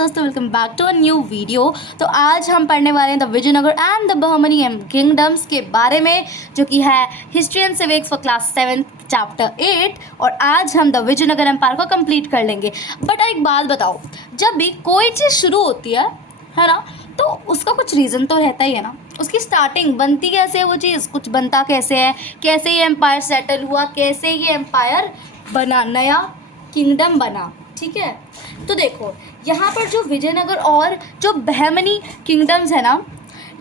दोस्तों, welcome back to a new video. तो आज हम पढ़ने वाले हैं the Vijayanagara and the Bahmani kingdoms के बारे में, जो कि है history and civics for class 7 chapter 8। और आज हम द विजयनगर एम्पायर को कंप्लीट कर लेंगे। बट एक बात बताओ, जब भी कोई चीज़ शुरू होती है ना, तो उसका कुछ रीज़न तो रहता ही है ना। उसकी स्टार्टिंग बनती कैसे है वो चीज़, कुछ बनता कैसे है, कैसे ये एम्पायर सेटल हुआ, कैसे ये एम्पायर बना, नया किंगडम बना। ठीक है, तो देखो यहाँ पर जो विजयनगर और जो बहमनी किंगडम्स है ना,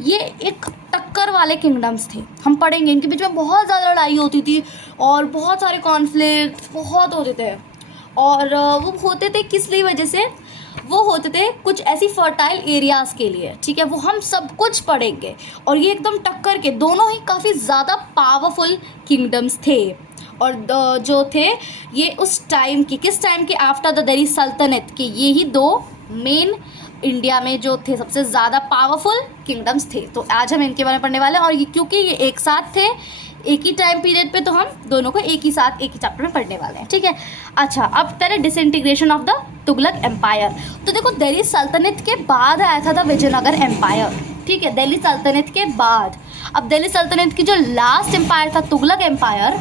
ये एक टक्कर वाले किंगडम्स थे। हम पढ़ेंगे इनके बीच में बहुत ज़्यादा लड़ाई होती थी और बहुत सारे कॉन्फ्लिक्ट बहुत होते थे। और वो होते थे किस लिए वजह से, वो होते थे कुछ ऐसी फर्टाइल एरियाज़ के लिए। ठीक है, वो हम सब कुछ पढ़ेंगे। और ये एकदम टक्कर के दोनों ही काफ़ी ज़्यादा पावरफुल किंगडम्स थे। और जो थे ये उस टाइम की, किस टाइम के, आफ्टर द दिल्ली सल्तनत के, ये ही दो मेन इंडिया में जो थे सबसे ज़्यादा पावरफुल किंगडम्स थे। तो आज हम इनके बारे में पढ़ने वाले हैं। और ये क्योंकि ये एक साथ थे एक ही टाइम पीरियड पे, तो हम दोनों को एक ही साथ एक ही चैप्टर में पढ़ने वाले हैं। ठीक है, अच्छा अब पहले disintegration of the Tughlaq empire. तो देखो दिल्ली सल्तनत के बाद आया था द विजयनगर एम्पायर। ठीक है, दिल्ली सल्तनत के बाद। अब दिल्ली सल्तनत की जो लास्ट एम्पायर था तुगलक एम्पायर,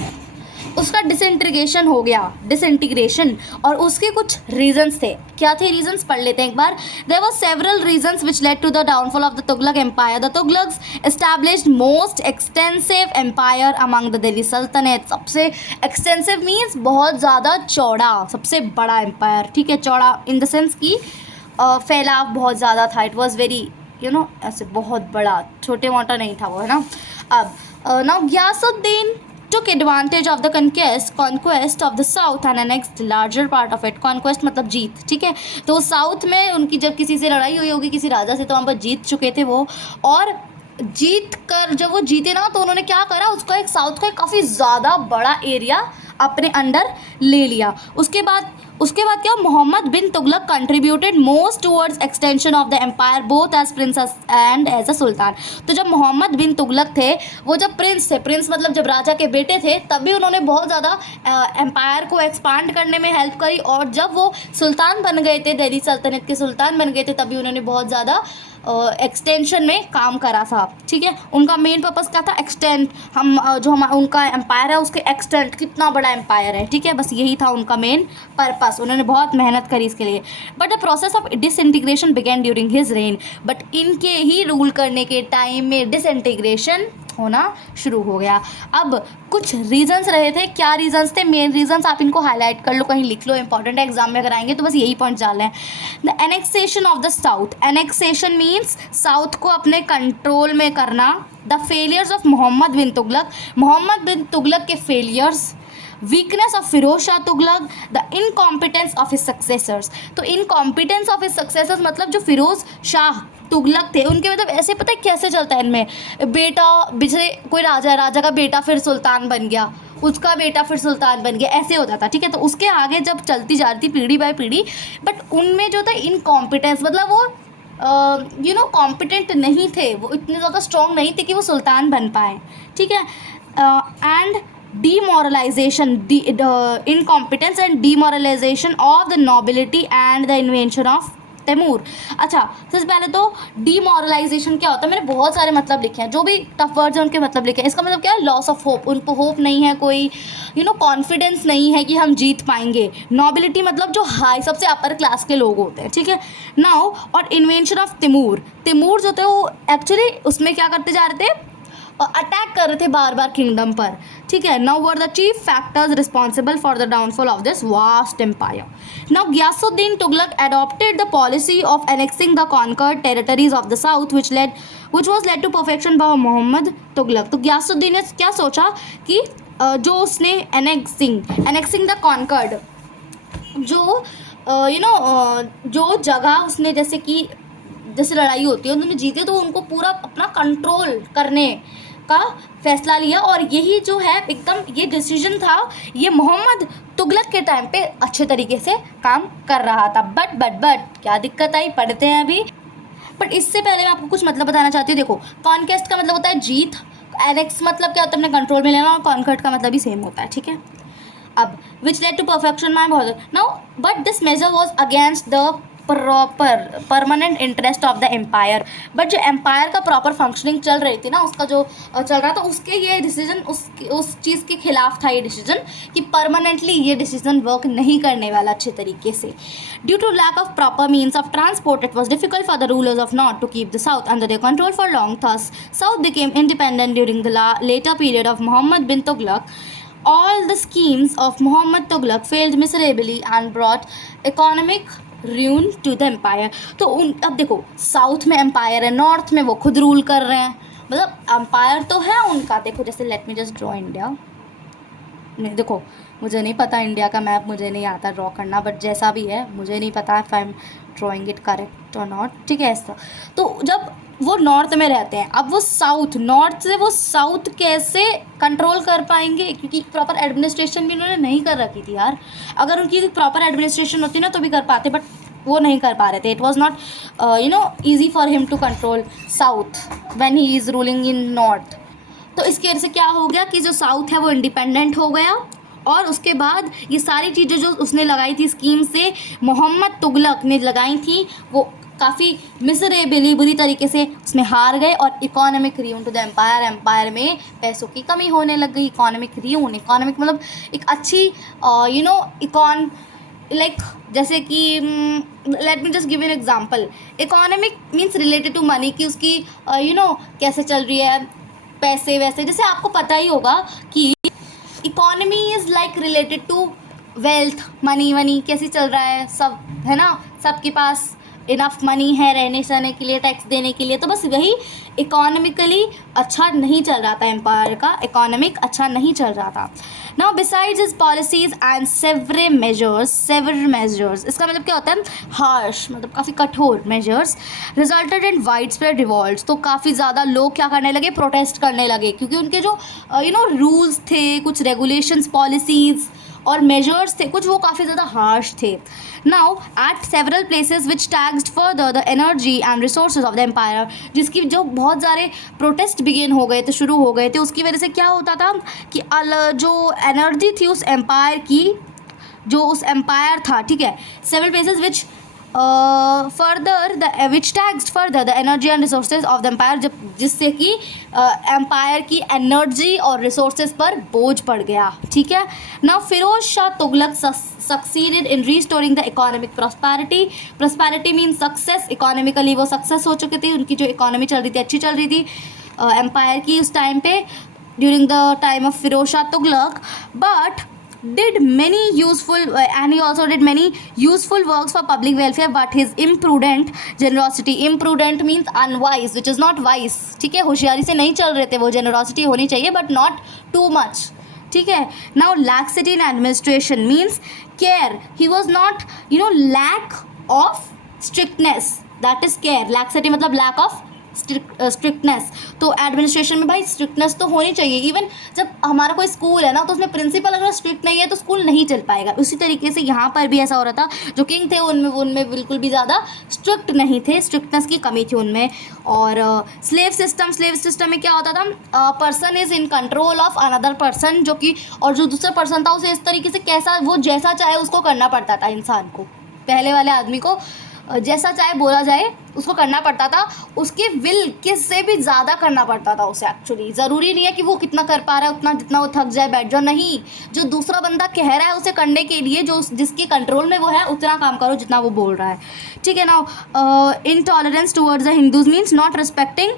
उसका डिसइंटीग्रेशन हो गया, डिसइंटीग्रेशन। और उसके कुछ रीजंस थे। क्या थे रीजंस, पढ़ लेते हैं एक बार। There were several reasons which led to the downfall of the Tughlaq empire. The Tughlaqs established most extensive empire among the Delhi Sultanate. सबसे एक्सटेंसिव मीन्स बहुत ज़्यादा चौड़ा, सबसे बड़ा एम्पायर। ठीक है, चौड़ा इन द सेंस की फैलाव बहुत ज़्यादा था। इट वॉज वेरी ऐसे बहुत बड़ा, छोटे मोटा नहीं था वो, है ना। अब now Ghiyasuddin took advantage of the conquest of the south and annexed larger part of it। conquest मतलब जीत। ठीक है, तो साउथ में उनकी जब किसी से लड़ाई हुई होगी किसी राजा से, तो वहाँ पर जीत चुके थे वो। और जीत कर जब वो जीते ना, तो उन्होंने क्या करा, उसका एक साउथ का काफ़ी ज़्यादा बड़ा एरिया अपने अंडर ले लिया। उसके बाद क्या, Mohammad bin Tughlaq contributed most towards extension of the empire both as princes and as a sultan. तो जब मोहम्मद बिन तुगलक थे, वो जब प्रिंस थे, प्रिंस मतलब जब राजा के बेटे थे, तभी उन्होंने बहुत ज़्यादा एम्पायर को एक्सपांड करने में हेल्प करी। और जब वो सुल्तान बन गए थे, दिल्ली सल्तनत के सुल्तान बन गए थे, तभी उन्होंने बहुत ज़्यादा एक्सटेंशन में काम करा था। ठीक है, उनका मेन पर्पस क्या था, एक्सटेंड, उनका एम्पायर है उसके एक्सटेंड, कितना बड़ा एम्पायर है। ठीक है, बस यही था उनका मेन पर्पस। उन्होंने बहुत मेहनत करी इसके लिए। But the process of disintegration began during his reign. बट इनके ही रूल करने के टाइम में डिसइंटीग्रेशन होना शुरू हो गया। अब कुछ रीजंस रहे थे, क्या रीजंस थे, मेन रीजंस आप इनको हाईलाइट कर लो, कहीं लिख लो, इंपॉर्टेंट एग्जाम में अगर आएंगे तो बस यही पॉइंट डालना है। The annexation of the south. Annexation means south को अपने कंट्रोल में करना। The failures of Mohammad bin Tughlaq के failures. Weakness of Firoz Shah Tughlaq. The incompetence of his successors. तो इनकॉम्पिटेंस ऑफ हिज सक्सेसर्स मतलब जो फिरोज शाह तुगलक थे उनके, मतलब ऐसे पता है कैसे चलता है इनमें, बेटा जैसे कोई राजा है, राजा का बेटा फिर सुल्तान बन गया, उसका बेटा फिर सुल्तान बन गया, ऐसे होता था। ठीक है, तो उसके आगे जब चलती जा रही थी पीढ़ी बाय पीढ़ी, बट उनमें जो था इनकॉम्पिटेंस, मतलब वो कॉम्पिटेंट नहीं थे, वो इतने ज़्यादा स्ट्रॉन्ग नहीं थे कि वो सुल्तान बन पाए। ठीक है, and demoralization, incompetence and demoralization of the nobility and the invention of Timur. अच्छा, सबसे पहले तो डीमोरलाइजेशन क्या होता है, मैंने बहुत सारे मतलब लिखे हैं, जो भी टफ वर्ड्स हैं उनके मतलब लिखे हैं। इसका मतलब क्या है, लॉस ऑफ होप, उनको होप नहीं है, कोई कॉन्फिडेंस नहीं है कि हम जीत पाएंगे। नॉबिलिटी मतलब जो हाई, सबसे अपर क्लास के लोग होते हैं। ठीक है, नाउ और इन्वेंशन ऑफ तैमूर जो थे वो एक्चुअली उसमें क्या करते जा रहे थे, अटैक कर रहे थे बार बार किंगडम पर। ठीक है, now were the chief factors responsible for the downfall of this vast empire. Now Ghiyasuddin Tughlaq adopted the policy of annexing the conquered territories of the south which was led to perfection by Mohammad Tughlaq. तो गियासुद्दीन ने क्या सोचा कि जो उसने annexing the conquered, जो जो जगह उसने जैसे लड़ाई होती है उन्होंने जीते, तो उनको पूरा अपना कंट्रोल करने का फैसला लिया। और यही जो है एकदम ये डिसीजन था, ये मोहम्मद तुगलक के टाइम पे अच्छे तरीके से काम कर रहा था। बट क्या दिक्कत आई, पढ़ते हैं अभी। बट इससे पहले मैं आपको कुछ मतलब बताना चाहती हूँ। देखो, कॉन्क्वेस्ट का मतलब होता है जीत, एनेक्स मतलब क्या होता है, अपने कंट्रोल में लेना, और कॉन्कर्ड का मतलब भी सेम होता है। ठीक है, अब which led to perfection my बहुत now, but this measure was against the proper permanent interest of the empire. बट जो एम्पायर का प्रॉपर फंक्शनिंग चल रही थी ना, उसका जो चल रहा था, उसके ये डिसीजन उस चीज़ के खिलाफ था ये डिसीजन कि परमानेंटली ये डिसीजन वर्क नहीं करने वाला अच्छे तरीके से। Due to lack of proper means of transport it was difficult for the rulers of north to keep the south under their control for long. Thus south became independent during the later period of Mohammad bin Tughlaq. All the schemes of Muhammad Tughlaq failed miserably and brought economic ruin to the empire। तो अब देखो, south में empire है, north में वो खुद rule कर रहे हैं, मतलब एम्पायर तो है उनका। देखो जैसे late me just draw India. नहीं देखो, मुझे नहीं पता इंडिया का मैप, मुझे नहीं आता ड्रॉ करना, बट जैसा भी है मुझे नहीं पता if I am drawing it correct और नॉट, ठीक है ऐसा। तो जब वो नॉर्थ में रहते हैं, अब वो साउथ, नॉर्थ से वो साउथ कैसे कंट्रोल कर पाएंगे, क्योंकि प्रॉपर एडमिनिस्ट्रेशन भी उन्होंने नहीं कर रखी थी यार। अगर उनकी प्रॉपर एडमिनिस्ट्रेशन होती ना तो भी कर पाते, बट वो नहीं कर पा रहे थे। It was not easy for him to control south when he is ruling in north. तो इसकी वजह से क्या हो गया कि जो साउथ है वो इंडिपेंडेंट हो गया, और उसके बाद ये सारी चीज़ें जो उसने लगाई थी स्कीम से, मोहम्मद तुगलक ने लगाई थी, वो काफ़ी मिसरेबली बुरी तरीके से उसमें हार गए। और economic ruin to the empire, empire में पैसों की कमी होने लग गई। इकोनॉमिक रियून, इकोनॉमिक मतलब एक अच्छी इकॉन लाइक जैसे कि let me just give an example. Economic means related to money, कि उसकी कैसे चल रही है, पैसे वैसे। जैसे आपको पता ही होगा कि economy is like related to wealth, money वनी कैसे चल रहा है, सब है ना, सबके पास इनफ मनी है रहने सहने के लिए, टैक्स देने के लिए। तो बस वही इकोनॉमिकली अच्छा नहीं चल रहा था, एम्पायर का इकोनॉमिक अच्छा नहीं चल रहा था। Now besides his policies and several measures, इसका मतलब क्या होता है, हार्श, मतलब काफ़ी कठोर measures, resulted in wide spread revolts. तो काफ़ी ज़्यादा लोग क्या करने लगे, प्रोटेस्ट करने लगे, क्योंकि उनके जो रूल्स थे, कुछ रेगुलेशंस, पॉलिसीज़ और मेजर्स थे कुछ, वो काफ़ी ज़्यादा हार्श थे। Now at several places which taxed further the energy and resources of the empire, जिसकी जो बहुत सारे प्रोटेस्ट बिगिन हो गए थे, शुरू हो गए थे, उसकी वजह से क्या होता था कि जो एनर्जी थी उस एम्पायर की, जो उस एम्पायर था, ठीक है, several places which which taxed further the energy and resources of the empire, जब जिससे कि एम्पायर की एनर्जी और रिसोर्सेज पर बोझ पड़ गया, ठीक है। Now Firoz Shah Tughlaq succeeded in restoring the economic prosperity mean success, economically वो सक्सेस हो चुकी थी, उनकी जो इकोनॉमी चल रही थी अच्छी चल रही थी एम्पायर की उस टाइम पे, during the time of Firoz Shah Tughlaq. But did many useful and he also did many useful works for public welfare, but his imprudent generosity, imprudent means unwise, which is not wise, ठीक है, होशियारी से नहीं चल रहे थे वो, generosity होनी चाहिए but not too much, ठीक है। now laxity in administration means care, he was not lack of strictness, that is care, laxity मतलब lack of स्ट्रिक्टनेस। तो एडमिनिस्ट्रेशन में भाई स्ट्रिक्टनेस तो होनी चाहिए। इवन जब हमारा कोई स्कूल है ना, तो उसमें प्रिंसिपल अगर स्ट्रिक्ट नहीं है तो स्कूल नहीं चल पाएगा। उसी तरीके से यहाँ पर भी ऐसा हो रहा था, जो किंग थे उनमें बिल्कुल भी ज़्यादा स्ट्रिक्ट नहीं थे, स्ट्रिक्टनेस की कमी थी उनमें। और स्लेव सिस्टम में क्या होता था, person is in control of another person, जो कि और जो दूसरा पर्सन था उसे इस तरीके से कैसा वो जैसा चाहे उसको करना पड़ता था इंसान को, पहले वाले आदमी को जैसा चाहे बोला जाए उसको करना पड़ता था, उसके विल के से भी ज़्यादा करना पड़ता था उसे। एक्चुअली ज़रूरी नहीं है कि वो कितना कर पा रहा है उतना, जितना वो थक जाए बैठ जाओ, नहीं, जो दूसरा बंदा कह रहा है उसे करने के लिए, जो जिसके कंट्रोल में वो है उतना काम करो जितना वो बोल रहा है, ठीक है ना। Intolerance towards the Hindus means not respecting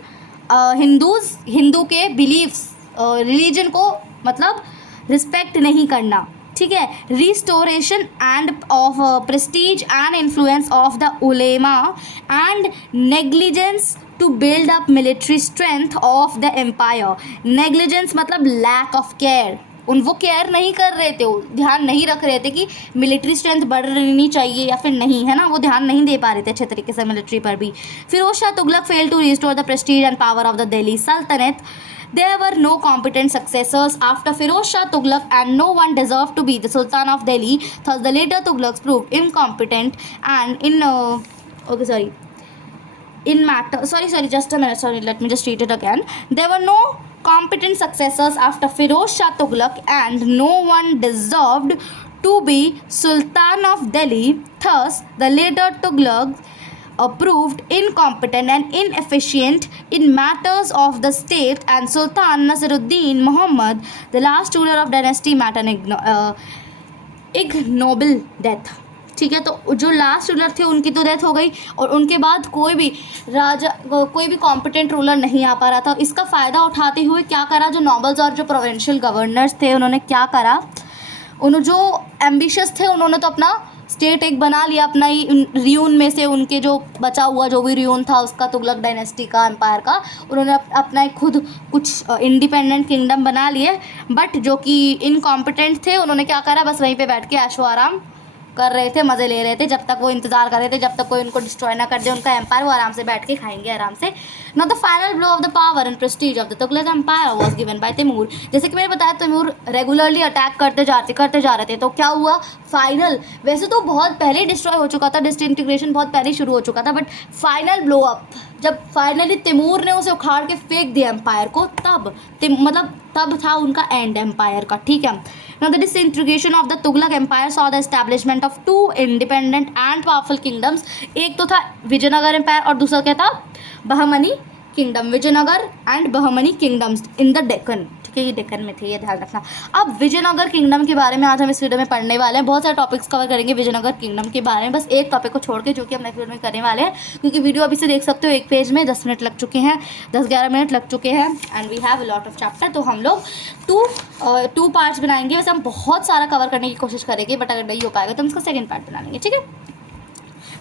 Hindu के बिलीव्स, रिलीजन को मतलब रिस्पेक्ट नहीं करना, ठीक है। Restoration and of prestige and influence of the ulema and negligence to build up military strength of the empire. Negligence मतलब लैक ऑफ केयर, वो care नहीं कर रहे थे, वो ध्यान नहीं रख रहे थे कि मिलिट्री स्ट्रेंथ बढ़नी चाहिए या फिर नहीं, है ना, वो ध्यान नहीं दे पा रहे थे अच्छे तरीके से मिलिट्री पर भी। Firoz Shah Tughlaq fail to restore the prestige and power of the Delhi Sultanate. There were no competent successors after Firoz Shah Tughlaq and no one deserved to be the Sultan of Delhi. Thus the later Tughlaqs proved incompetent and let me just read it again. There were no competent successors after Firoz Shah Tughlaq and no one deserved to be Sultan of Delhi. Thus, the later Tughlaq proved incompetent and inefficient in matters of the state, and Sultan Nasiruddin Muhammad, the last ruler of dynasty, met an ignoble death. ठीक है, तो जो last ruler थे उनकी तो death हो गई और उनके बाद कोई भी राजा, कोई भी कॉम्पिटेंट रूलर नहीं आ पा रहा था. इसका फ़ायदा उठाते हुए क्या करा, जो नॉबल्स और जो प्रोविंशियल गवर्नर्स थे उन्होंने क्या करा, उन्होंने जो एम्बिशियस थे उन्होंने तो अपना स्टेट एक बना लिया, अपना ही रियून में से उनके जो बचा हुआ जो भी रियून था उसका, तुगलक डायनेस्टी का, एम्पायर का, उन्होंने अपना एक खुद कुछ इंडिपेंडेंट किंगडम बना लिए. बट जो कि इनकॉम्पिटेंट थे उन्होंने क्या करा, बस वहीं पे बैठ के ऐशो आराम कर रहे थे, मज़े ले रहे थे, जब तक वो इंतज़ार कर रहे थे जब तक कोई उनको डिस्ट्रॉय ना कर दे उनका एम्पायर, वो आराम से बैठ के खाएंगे आराम से. Now the final blow of the power and prestige of the Tughlaq empire was given by Timur. जैसे कि मैंने बताया, तैमूर रेगुलरली अटैक करते जा रहे थे. तो क्या हुआ फाइनल, वैसे तो बहुत पहले डिस्ट्रॉय हो चुका था, डिसइंटीग्रेशन बहुत पहले शुरू हो चुका था, बट फाइनल ब्लो अप जब फाइनली तैमूर ने उसे उखाड़ के फेंक दिया एम्पायर को, तब था उनका एंड एम्पायर का. ठीक है. Now the disintegration of the Tughlaq Empire saw the establishment of two independent and powerful kingdoms. एक तो था विजयनगर एम्पायर और दूसरा क्या था, Bahmani kingdom. Vijayanagara and Bahmani kingdoms in the Deccan. ठीक है, ये डेक्कन में थे, ये ध्यान रखना. अब विजयनगर किंगडम के बारे में आज हम इस वीडियो में पढ़ने वाले हैं. बहुत सारे टॉपिक्स कवर करेंगे विजयनगर किंगडम के बारे में, बस एक टॉपिक को छोड़ के, जो कि हम नेक्स्ट वीडियो में करने वाले हैं, क्योंकि वीडियो अभी से देख सकते हो एक पेज में 10 मिनट लग चुके हैं, 10-11 मिनट लग चुके हैं, and we have a lot of chapter. तो हम लोग टू पार्ट्स बनाएंगे. वैसे हम बहुत सारा कवर करने की कोशिश करेंगे, बट अगर नहीं हो पाएगा तो हम उसका सेकेंड पार्ट बना लेंगे. ठीक है.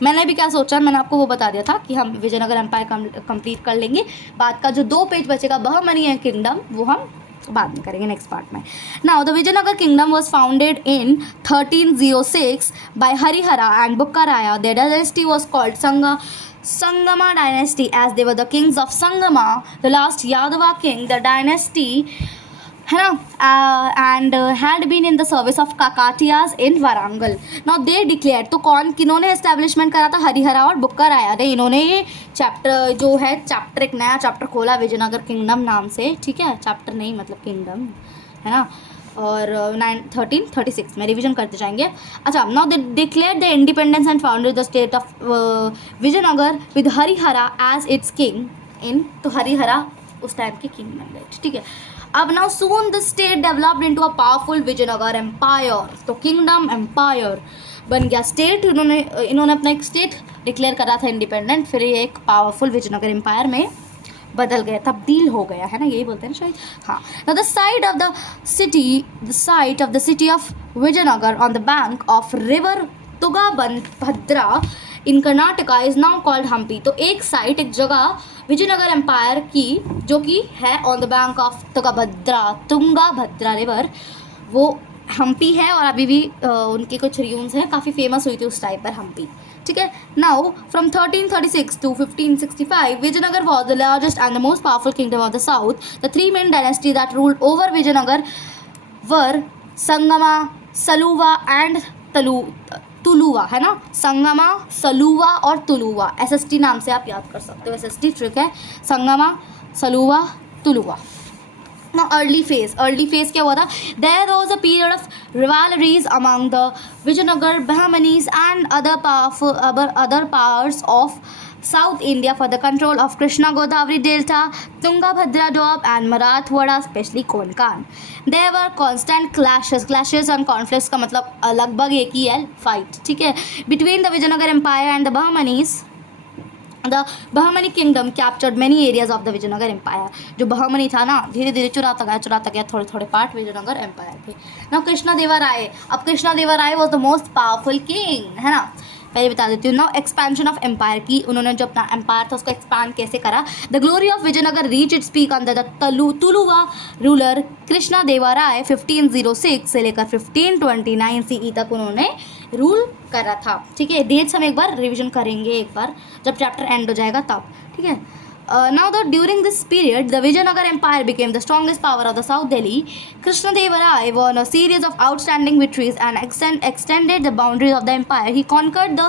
मैंने भी क्या सोचा, मैंने आपको वो बता दिया था कि हम विजयनगर एम्पायर कंप्लीट कर लेंगे. बाद का जो 2 पेज बचेगा बहमनी किंगडम, वो हम बाद में करेंगे नेक्स्ट पार्ट में. Now the Vijayanagar kingdom was founded in 1306 by Harihara and Bukkaraya. Their dynasty was called Sangama dynasty, as they were the kings of Sangama, the last Yadava king. The dynasty है ना, and had been in the service of Kakatiyas in Warangal. Now they declared, तो किन्होंने establishment करा था, हरिहरा और बुक्काराया ने. इन्होंने ये chapter जो है, चैप्टर एक नया चैप्टर खोला विजयनगर किंगडम नाम से. ठीक है, चैप्टर नहीं मतलब किंगडम, है ना. और 1336 में रिवीजन करते जाएंगे. अच्छा, now they declared the independence and founded the state of Vijayanagara with Harihara as its king in. तो हरिहरा उस टाइम के किंग बन गए. ठीक है. अब now soon the state developed into a powerful Vijayanagara empire. तो किंगडम एम्पायर बन गया स्टेट. इन्होंने अपना एक स्टेट डिक्लेयर करा था इंडिपेंडेंट, फिर ये एक पावरफुल विजयनगर एम्पायर में बदल गया, तब्दील हो गया, है ना, यही बोलते हैं शायद. हाँ. Now the site of the city of Vijayanagar on the bank of river Tungabhadra in Karnataka is now called Hampi. तो एक साइट, एक जगह विजयनगर एम्पायर की जो कि है on the bank of Tungabhadra river, वो हम्पी है. और अभी भी उनके कुछ रियून्स हैं, काफ़ी फेमस हुई थी उस टाइम पर हम्पी. ठीक है. Now from 1336 to 1565 Vijayanagar was the largest and the most powerful kingdom of the south. The 3 main dynasty that ruled over Vijayanagar were Sangama, Saluva and Tuluva, है ना. संगमा, सलुवा और तुलुवा. SST नाम से आप याद कर सकते हो, SST ट्रिक है. Sangma, Saluwa, Tuluva. Now early phase क्या हुआ था, there was a period of rivalries among the Vijayanagar Bahmanis and other powers of South India for the control of Krishna Godavari Delta, Tungabhadra Doab and Marathwada, especially Konkan. There were constant clashes and conflicts का मतलब लगभग एक ही है, fight. ठीक है. Between the Vijayanagar Empire and the Bahmanis, the Bahmani kingdom captured many areas of the Vijayanagar empire. जो बहमनी था ना, धीरे धीरे चुराता गया थोड़े पार्ट विजयनगर एम्पायर के. ना कृष्णदेवराय, अब Krishnadevaraya was the most powerful king, है ना. पहले बता देती हूँ. नाउ एक्सपेंशन ऑफ एम्पायर की, उन्होंने जो अपना एम्पायर था उसको एक्सपांड कैसे करा. The glory of Vijayanagar reach its peak under the Tuluva ruler Krishnadevaraya. 1506 से लेकर 1529 CE तक उन्होंने रूल करा था. ठीक है. डेट्स हम एक बार रिवीजन करेंगे, एक बार जब चैप्टर एंड हो जाएगा तब. ठीक है. Now that during this period, the Vijayanagar Empire became the strongest power of the South Delhi. Krishnadevaraya won a series of outstanding victories and extended the boundaries of the empire. He conquered the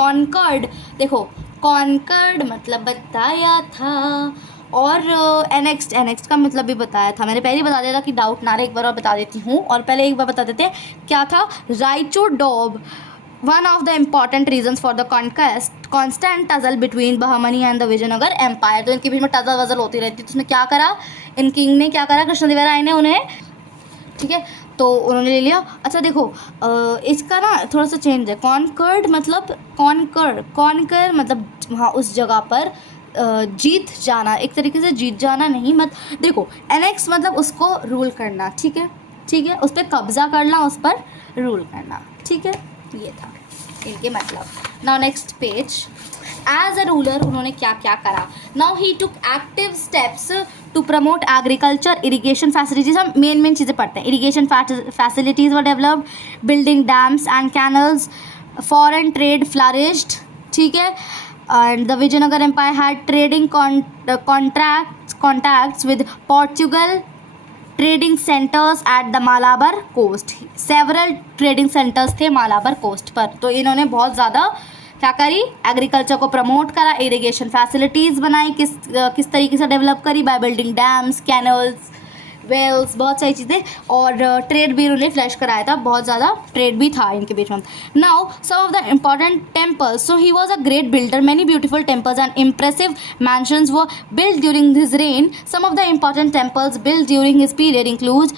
conquered. देखो, conquered मतलब बताया था, और एनेक्स्ट का मतलब भी बताया था मैंने, पहले ही बता दिया था कि डाउट ना रहे, एक बार और बता देती हूँ। और पहले एक बार बता देते हैं क्या था। Raichur Doab, one of the important reasons for the conquest, constant tussle between Bahmani and the Vijayanagar empire. तो इनके बीच में टजल वजल होती रहती है। तो उसने क्या करा, इन किंग ने क्या करा, कृष्णदेवराय ने उन्हें, ठीक है, तो उन्होंने ले लिया। अच्छा देखो, इसका ना थोड़ा सा चेंज है। कॉन्कर्ड मतलब कॉन्कर मतलब वहाँ उस जगह पर जीत जाना, एक तरीके से जीत जाना नहीं, मत देखो। एनेक्स मतलब उसको रूल करना, ठीक है, ठीक है, उस पर कब्जा करना, उस पर रूल करना, ठीक है, ये था इनके मतलब। Now next page. As a ruler उन्होंने क्या क्या करा। Now he took active steps to promote agriculture, irrigation facilities. हम मेन चीज़ें पढ़ते हैं। Irrigation facilities were developed, building dams and canals, foreign trade flourished, ठीक है। And the Vijayanagar empire had trading contacts with Portugal, trading centres at the Malabar coast. Several trading centres थे Malabar coast पर। तो इन्होंने बहुत ज़्यादा क्या करी, एग्रीकल्चर को प्रमोट करा, इरिगेशन फैसिलिटीज़ बनाई, किस तरीके से डेवलप करी, by building dams, canals, wells, बहुत सारी चीज़ें। और ट्रेड भी उन्होंने फ्लैश कराया था, बहुत ज़्यादा ट्रेड भी था इनके बीच में। Now some of the important temples. So he was a great builder, many beautiful temples and impressive mansions were build during his reign. Some of the important temples build during his period include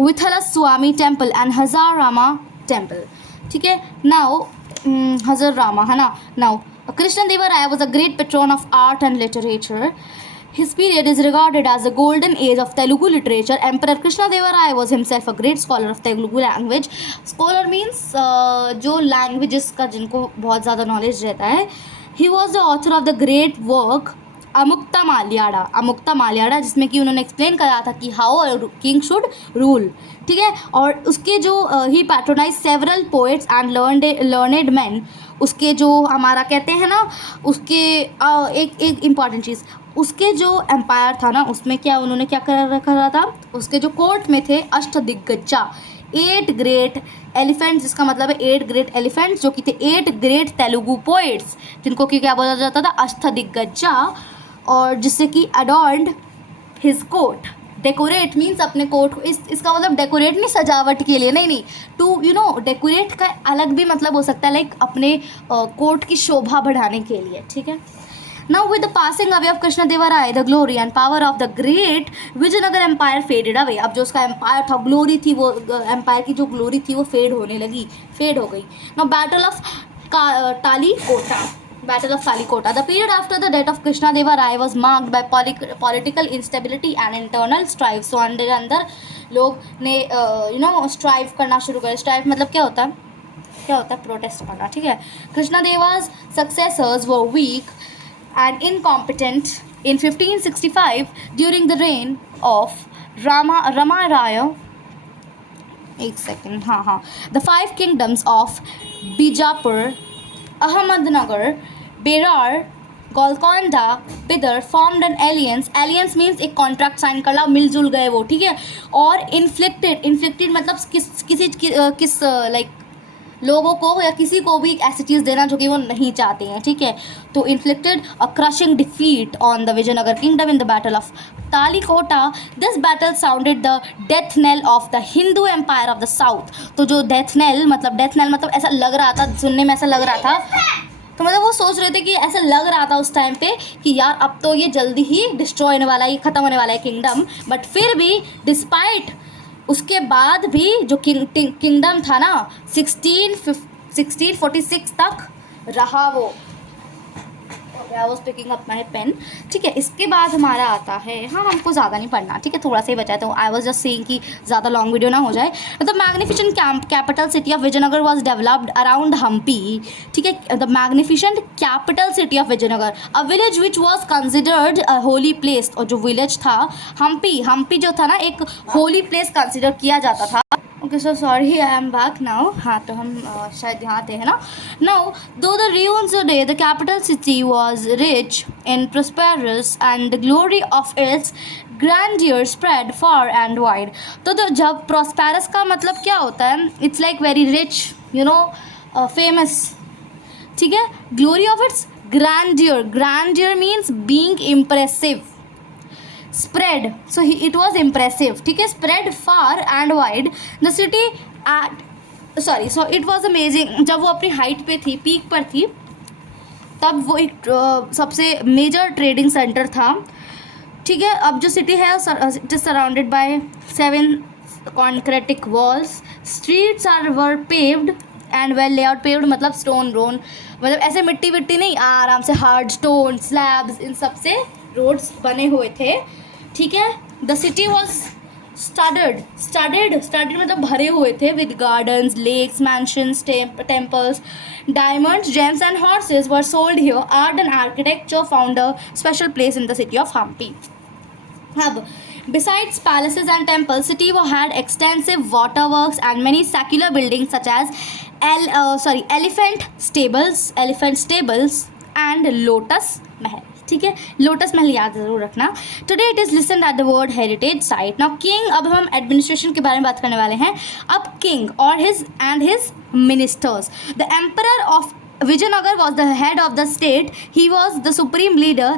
Vitthala Swami temple and Hazara Rama temple, ठीक है। Now Hazar Rama, है ना। Now, Krishnadevaraya was a great patron of art and literature. His period is regarded as the golden age of Telugu literature. Emperor Krishnadevaraya was himself a great scholar of Telugu language. Scholar means जो languages का जिनको बहुत ज़्यादा knowledge रहता है. He was the author of the great work अमुक्ता माल्याड़ा, जिसमें कि उन्होंने एक्सप्लेन करा था कि हाउ किंग शुड रूल, ठीक है। और उसके जो he patronize several poets and learned man, उसके जो हमारा कहते हैं ना, उसके एक इम्पॉर्टेंट चीज़, उसके जो एम्पायर था ना, उसमें क्या उन्होंने क्या कर रखा था, उसके जो कोर्ट में थे अष्टदिग्गजा, 8 ग्रेट एलिफेंट्स, जिसका मतलब है 8 ग्रेट एलिफेंट्स, जो कि थे 8 ग्रेट तेलुगु पोएट्स, जिनको कि क्या बोला जाता था, अष्टदिग्गजा। और जिससे कि अडॉर्न्ड हिज कोर्ट। डेकोरेट मीन्स अपने कोर्ट को, इसका मतलब डेकोरेट नहीं सजावट के लिए, नहीं, टू डेकोरेट का अलग भी मतलब हो सकता है, लाइक अपने कोर्ट की शोभा बढ़ाने के लिए, ठीक है। Now with the passing away of Krishnadevaraya the glory and power of the great Vijayanagar empire faded away. अब जो उसका एम्पायर था, ग्लोरी थी, वो एम्पायर की जो ग्लोरी थी वो फेड हो गई। Now battle of Battle of Talikota. The period after the death of Krishnadevaraya was marked by political instability and internal strife. So अंदर लोग ने स्ट्राइव करना शुरू करे। स्ट्राइव मतलब क्या होता है, प्रोटेस्ट करना, ठीक है। Krishnadeva's successors were weak and incompetent in 1565 during the reign of Rama Raya. एक सेकेंड, हाँ, the 5 kingdoms of Bijapur, Ahmednagar, Berar, Golconda, Bidar formed an alliance. Alliance means एक कॉन्ट्रैक्ट साइन कर ला, मिलजुल गए वो, ठीक है। और इन्फ्लिक्टेड मतलब किस लाइक लोगों को या किसी को भी ऐसी चीज़ देना जो कि वो नहीं चाहते हैं, ठीक है। तो inflicted a crushing defeat on the Vijayanagar kingdom in the battle of Talikota. This battle sounded the death nail of the Hindu empire of the south. तो जो डेथ नेल मतलब ऐसा लग रहा था, सुनने में ऐसा लग रहा था, तो मतलब वो सोच रहे थे कि ऐसा लग रहा था उस टाइम पे कि यार अब तो ये जल्दी ही डिस्ट्रॉय होने वाला है, ख़त्म होने वाला है किंगडम। बट फिर भी डिस्पाइट, उसके बाद भी जो किंगडम था ना, 1646 तक रहा वो। I was picking up my pen, ठीक है। इसके बाद हमारा आता है, हाँ हमको ज़्यादा नहीं पढ़ना, ठीक है, थोड़ा सा ही बचा है, तो आई वॉज जस्ट सेइंग कि ज़्यादा लॉन्ग वीडियो ना हो जाए। The magnificent capital city of Vijayanagar was developed around Hampi, ठीक है। The magnificent capital city of Vijayanagar, a village which was considered a holy place. और जो विलेज था हम्पी जो था ना, एक होली प्लेस कंसिडर किया जाता था। Okay, so sorry, I am back now. हाँ, तो हम शायद यहाँ थे, है ना। नाउ दो the ruins day the capital city was rich in prosperous and the glory of its grandeur spread far and wide. तो जब prosperous का मतलब क्या होता है, it's like very rich, famous, ठीक है। Glory of its grandeur means being impressive, spread, so it was impressive, ठीक है, spread far and wide the city at so it was amazing। जब वो अपनी हाइट पे थी, पीक पर थी, तब वो एक सबसे मेजर ट्रेडिंग सेंटर था, ठीक है। अब जो सिटी है it is surrounded by 7 concentric walls, streets are were paved and well layout, paved मतलब स्टोन रोन, मतलब ऐसे मिट्टी विट्टी नहीं, आराम से हार्ड स्टोन स्लैब्स, इन सब से रोड्स बने हुए थे, ठीक है। द सिटी वॉज स्टडेड मतलब भरे हुए थे with gardens, lakes, mansions, temples, diamonds, gems and horses were sold here. Art and architecture found a special place in the city of Hampi. अब besides palaces and temples, city had extensive waterworks and many secular buildings such as elephant stables and lotus महल, ठीक है, lotus महल याद ज़रूर रखना। Today it is listed at the world heritage site. Now king, अब हम administration के बारे में बात करने वाले हैं। अब किंग और his ministers, the emperor of Vijayanagar was the head of the state. He was the supreme leader.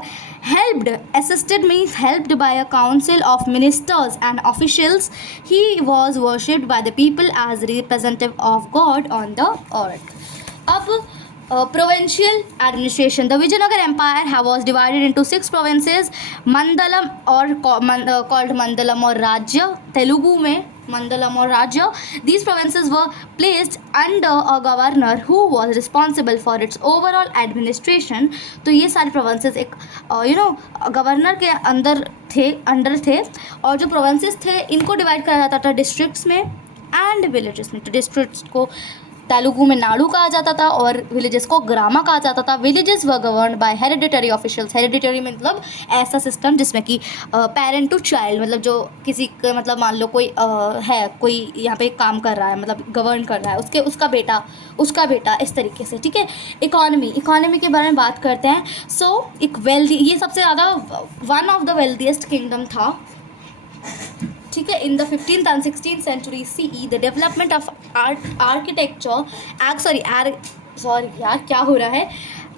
Assisted means helped by a council of ministers and officials. He was worshipped by the people as representative of God on the earth. अब provincial administration. The Vijayanagar Empire was divided into 6 provinces. Mandalam or called Mandalam और राज्य, तेलुगु में Mandalam और राज्य. These provinces were placed under a governor who was responsible for its overall administration. तो ये सारे provinces एक गवर्नर के अंदर थे और जो provinces थे इनको डिवाइड करा जाता था डिस्ट्रिक्ट्स में एंड विलेजेस में। तो डिस्ट्रिक्ट्स को तेलुगु में नाडु कहा जाता था और विलेजेस को ग्रामा कहा जाता था। विलेजेस वर governed bye hereditary officials. Hereditary मतलब ऐसा सिस्टम जिसमें कि पेरेंट टू चाइल्ड, मतलब जो किसी मतलब मान लो कोई है, कोई यहाँ पे काम कर रहा है, मतलब गवर्न कर रहा है, उसका बेटा इस तरीके से, ठीक है। इकोनॉमी के बारे में बात करते हैं। सो एक वेल्दी, ये सबसे ज़्यादा one of the wealthiest kingdom था, ठीक है। In the 15th and 16th century CE the development of architecture क्या हो रहा है,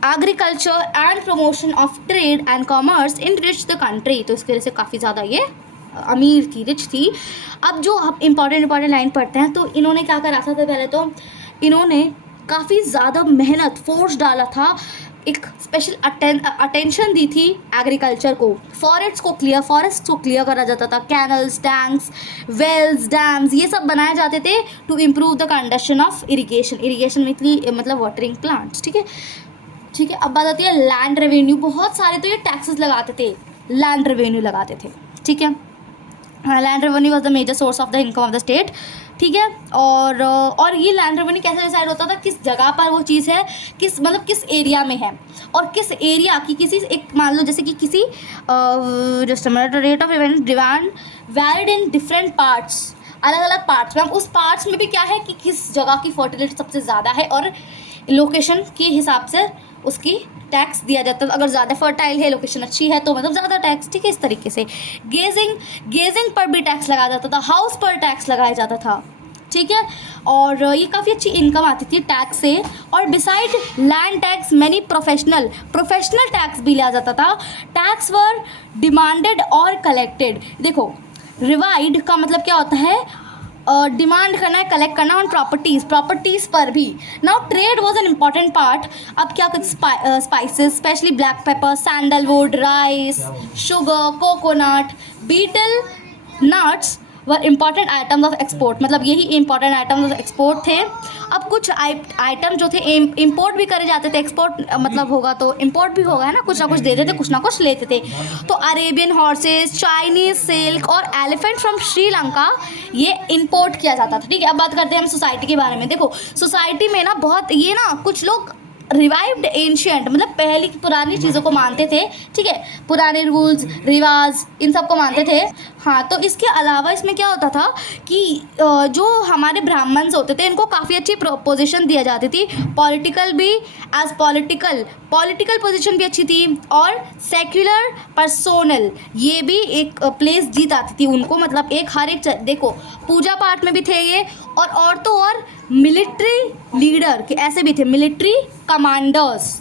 agriculture and promotion of trade and commerce in rich the country. तो इसकी वजह से काफ़ी ज़्यादा ये अमीर थी, रिच थी। अब जो हम इंपॉर्टेंट लाइन पढ़ते हैं, तो इन्होंने क्या करा था, पहले तो इन्होंने काफ़ी ज़्यादा मेहनत, फोर्स डाला था, एक स्पेशल अटेंशन दी थी एग्रीकल्चर को। फॉरेस्ट को क्लियर करा जाता था। कैनल्स, टैंक्स, वेल्स, डैम्स, ये सब बनाए जाते थे to improve the condition of irrigation मतलब वाटरिंग प्लांट्स, ठीक है। अब बात आती है लैंड रेवेन्यू। बहुत सारे तो ये टैक्सेस लगाते थे, लैंड रेवेन्यू लगाते थे, ठीक है। Land revenue was the major source of the income of the state, ठीक है। और ये लैंड रेवेन्यू कैसे डिसाइड होता था, किस जगह पर वो चीज़ है, किस एरिया में है, और किस एरिया की किसी एक, मान लो जैसे कि किसी rate of demand varied in different parts, अलग अलग पार्ट्स में। उस पार्ट्स में भी क्या है कि किस जगह की फर्टिलिटी सबसे ज़्यादा है और लोकेशन के हिसाब से उसकी टैक्स दिया जाता है। अगर ज़्यादा फर्टाइल है, लोकेशन अच्छी है, तो मतलब ज़्यादा टैक्स, ठीक है। इस तरीके से गेजिंग पर भी टैक्स लगाया जाता था, हाउस पर टैक्स लगाया जाता था, ठीक है। और ये काफ़ी अच्छी इनकम आती थी टैक्स से। और beside land tax many professional tax भी लिया जाता था। टैक्स वर डिमांडेड और कलेक्टेड। देखो, रिवाइड का मतलब क्या होता है, डिमांड करना है, कलेक्ट करना ऑन प्रॉपर्टीज़ पर भी। Now trade was an important part. अब क्या spices, especially black pepper, sandalwood, rice, sugar, coconut, betel nuts were important items of export. मतलब यही इंपॉर्टेंट आइटम्स ऑफ एक्सपोर्ट थे। अब कुछ आइटम जो थे इम्पोर्ट भी करे जाते थे। एक्सपोर्ट मतलब होगा तो इम्पोर्ट भी होगा, है ना, कुछ ना कुछ देते थे, कुछ ना कुछ लेते थे। तो अरेबियन हॉर्सेस, चाइनीज सिल्क और एलिफेंट फ्रॉम श्रीलंका ये इम्पोर्ट किया जाता था, ठीक है। अब बात करते हैं हम सोसाइटी के बारे में। देखो, सोसाइटी में ना बहुत ये ना कुछ लोग रिवाइव्ड एंशियंट, मतलब पहली पुरानी चीज़ों को मानते थे, ठीक है, पुराने रूल्स रिवाज इन सब को मानते थे। हाँ, तो इसके अलावा इसमें क्या होता था कि जो हमारे ब्राह्मण्स होते थे इनको काफ़ी अच्छी पोजीशन दिया जाती थी। पॉलिटिकल भी, एज पॉलिटिकल पोजीशन भी अच्छी थी, और सेक्युलर पर्सोनल ये भी एक प्लेस दी जाती थी उनको। मतलब एक हर एक देखो, पूजा पाठ में भी थे ये, और तो और मिलिट्री लीडर के ऐसे भी थे, military commanders.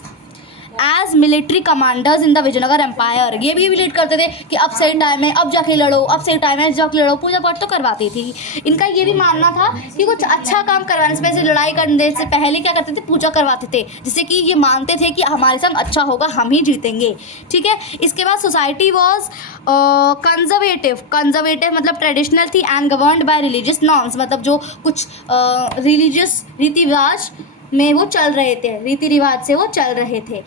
As military commanders in the Vijayanagar empire. ये भी लीड करते थे कि अब सही टाइम है, अब जाके लड़ो, अब सही टाइम है, जाके लड़ो। पूजा पाठ तो करवाती थी। इनका ये भी मानना था कि कुछ अच्छा काम करवाने से पहले, लड़ाई करने से पहले क्या करते थे, पूजा करवाते थे, जिससे कि ये मानते थे कि हमारे संग अच्छा होगा, हम ही जीतेंगे। ठीक है। इसके बाद सोसाइटी वॉज कंजर्वेटिव मतलब ट्रेडिशनल थी and governed bye religious norms, मतलब जो कुछ रिलीजियस रीति रिवाज में वो चल रहे थे, रीति रिवाज से वो चल रहे थे।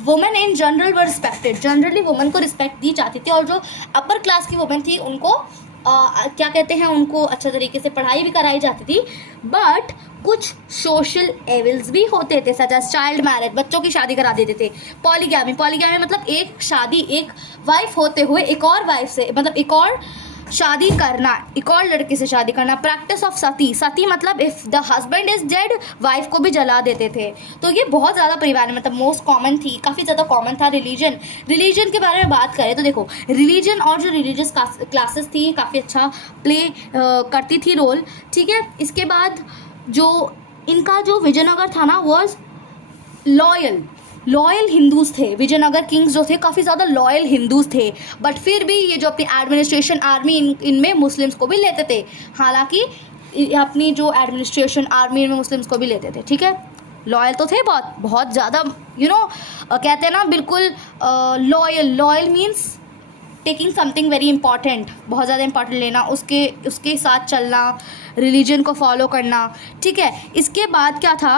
Women in general were respected, generally women को रिस्पेक्ट दी जाती थी, और जो अपर क्लास की वुमेन थी उनको क्या कहते हैं, उनको अच्छे तरीके से पढ़ाई भी कराई जाती थी। बट कुछ सोशल एविल्स भी होते थे, सच एज चाइल्ड मैरिज, बच्चों की शादी करा देते थे। पॉलीगैमी, पॉलीगैमी मतलब एक शादी, एक वाइफ होते हुए एक और वाइफ से, मतलब एक और शादी करना, एक और लड़के से शादी करना। प्रैक्टिस ऑफ सती, सती मतलब if the husband is dead, wife को भी जला देते थे। तो ये बहुत ज़्यादा परिवार में मतलब मोस्ट कॉमन थी, काफ़ी ज़्यादा कॉमन था। रिलीजन के बारे में बात करें तो देखो, रिलीजन और जो रिलीजियस क्लासेस थी काफ़ी अच्छा प्ले करती थी रोल। ठीक है। इसके बाद जो इनका जो विजयनगर था ना, वॉज लॉयल हिंदूज़ थे। विजयनगर किंग्स जो थे काफ़ी ज़्यादा लॉयल हिंदूज़ थे। बट फिर भी ये जो अपनी एडमिनिस्ट्रेशन आर्मी इनमें मुस्लिम्स को भी लेते थे। हालांकि अपनी जो एडमिनिस्ट्रेशन आर्मी में मुस्लिम्स को भी लेते थे। ठीक है। लॉयल तो थे बहुत बहुत ज़्यादा, कहते हैं ना बिल्कुल loyal means taking something very important, बहुत ज़्यादा इंपॉर्टेंट लेना, उसके साथ चलना, रिलीजन को फॉलो करना। ठीक है। इसके बाद क्या था,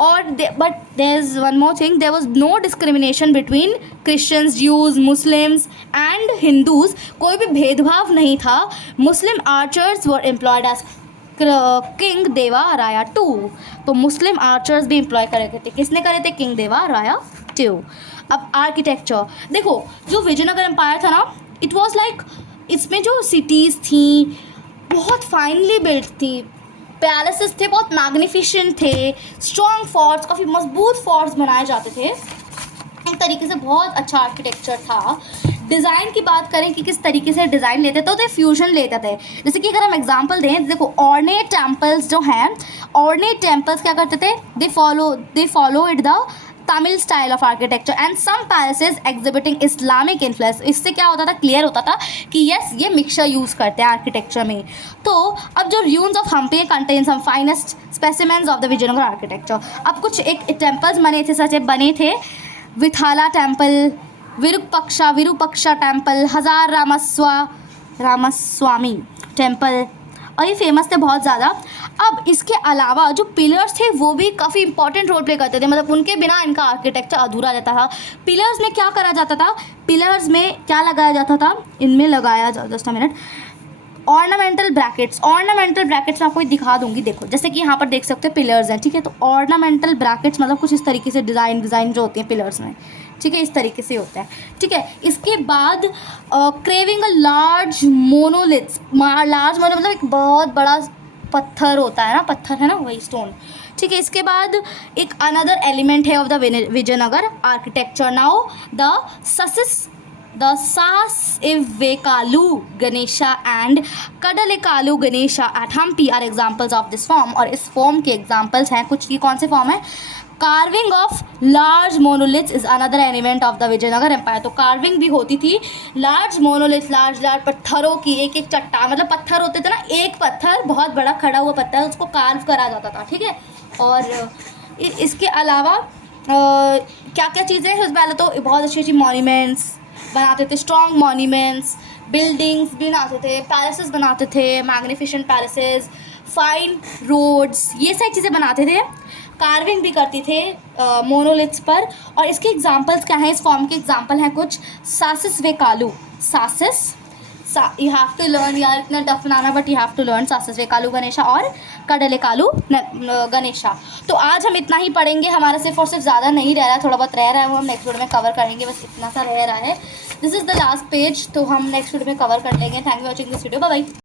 और but there is one more thing, there was no discrimination between Christians, Jews, Muslims and Hindus. कोई भी भेदभाव नहीं था। Muslim archers were employed as king Deva Raya to. तो मुस्लिम आर्चर्स भी एम्प्लॉय करे थे। किसने करे थे? King Deva Raya to. अब आर्किटेक्चर देखो, जो विजयनगर एम्पायर था ना, इट वाज लाइक, इसमें जो सिटीज़ थी बहुत फाइनली बिल्ट थी, पैलेसेस थे बहुत मैग्निफिसेंट थे, स्ट्रॉन्ग फोर्ट्स, काफ़ी मजबूत फोर्ट्स बनाए जाते थे। एक तरीके से बहुत अच्छा आर्किटेक्चर था। डिज़ाइन की बात करें कि किस तरीके से डिज़ाइन लेते थे, तो फ्यूजन लेते थे। जैसे कि अगर हम एग्जांपल दें, देखो ऑर्नेट टेम्पल्स जो हैं, ऑर्नेट टेम्पल्स क्या करते थे, they follow it the Tamil style of architecture and some palaces exhibiting Islamic influence. इससे क्या होता था, क्लियर होता था कि यस ये मिक्सचर यूज़ करते हैं आर्किटेक्चर में। तो अब जो ruins of Hampi contain some finest specimens of the Vijayanagar architecture. अब कुछ एक टेम्पल्स बने थे विथाला टेम्पल, विरूपक्षा टेम्पल, हजार रामस्वामी टेम्पल, और ये फेमस थे बहुत ज़्यादा। अब इसके अलावा जो पिलर्स थे वो भी काफ़ी इंपॉर्टेंट रोल प्ले करते थे, मतलब उनके बिना इनका आर्किटेक्चर अधूरा रहता था। पिलर्स में क्या करा जाता था, पिलर्स में क्या लगाया जाता था, इनमें लगाया just a minute, ornamental brackets. Ornamental brackets मैं आपको दिखा दूंगी। देखो जैसे कि यहाँ पर देख सकते हो पिलर्स हैं। ठीक है। तो ऑर्नामेंटल ब्रैकेट्स मतलब कुछ इस तरीके से डिज़ाइन जो होती हैं पिलर्स में। ठीक है। इस तरीके से होता है। ठीक है। इसके बाद craving a large monoliths, large मतलब एक बहुत बड़ा पत्थर होता है ना, पत्थर है ना, वही स्टोन। ठीक है। इसके बाद एक अनदर एलिमेंट है of the Vijayanagar architecture now the Sasivekalu Ganesha and Kadalekalu Ganesha at Hampi are examples of this form. और इस फॉर्म के एग्जाम्पल्स हैं कुछ। ये कौन से फॉर्म है? Carving of large monoliths is another element of the Vijayanagar empire. तो कार्विंग भी होती थी लार्ज मोनोलिथ्स, लार्ज पत्थरों की, एक चट्टान, मतलब पत्थर होते थे ना, एक पत्थर बहुत बड़ा खड़ा हुआ पत्थर, उसको कार्व करा जाता था। ठीक है। और इसके अलावा क्या क्या चीज़ें, सबसे पहले तो बहुत अच्छी मॉन्यूमेंट्स बनाते थे, स्ट्रॉन्ग मॉन्यूमेंट्स, बिल्डिंग्स बनाते थे, पैलेसेस बनाते थे, मैग्निफिसेंट पैलेसेस, फाइन रोड्स, ये सारी चीज़ें बनाते थे। कार्विंग भी करती थे मोनोलिथ्स पर। और इसके एग्जांपल्स क्या हैं, इस फॉर्म के एग्जांपल हैं कुछ। Sasivekalu, you have to learn, यार इतना टफ बनाना, but you have to learn Sasivekalu Ganesha और कडलेकालु गणेशा। तो आज हम इतना ही पढ़ेंगे, हमारा सिर्फ और सिर्फ ज़्यादा नहीं रह रहा है, थोड़ा बहुत रह रहा है, वो हम नेक्स्ट वीडियो में कवर करेंगे, बस इतना सा रह रहा है। This is the last page, तो हम नेक्स्ट वीडियो में कवर कर लेंगे। Thank you watching this video, bye bye.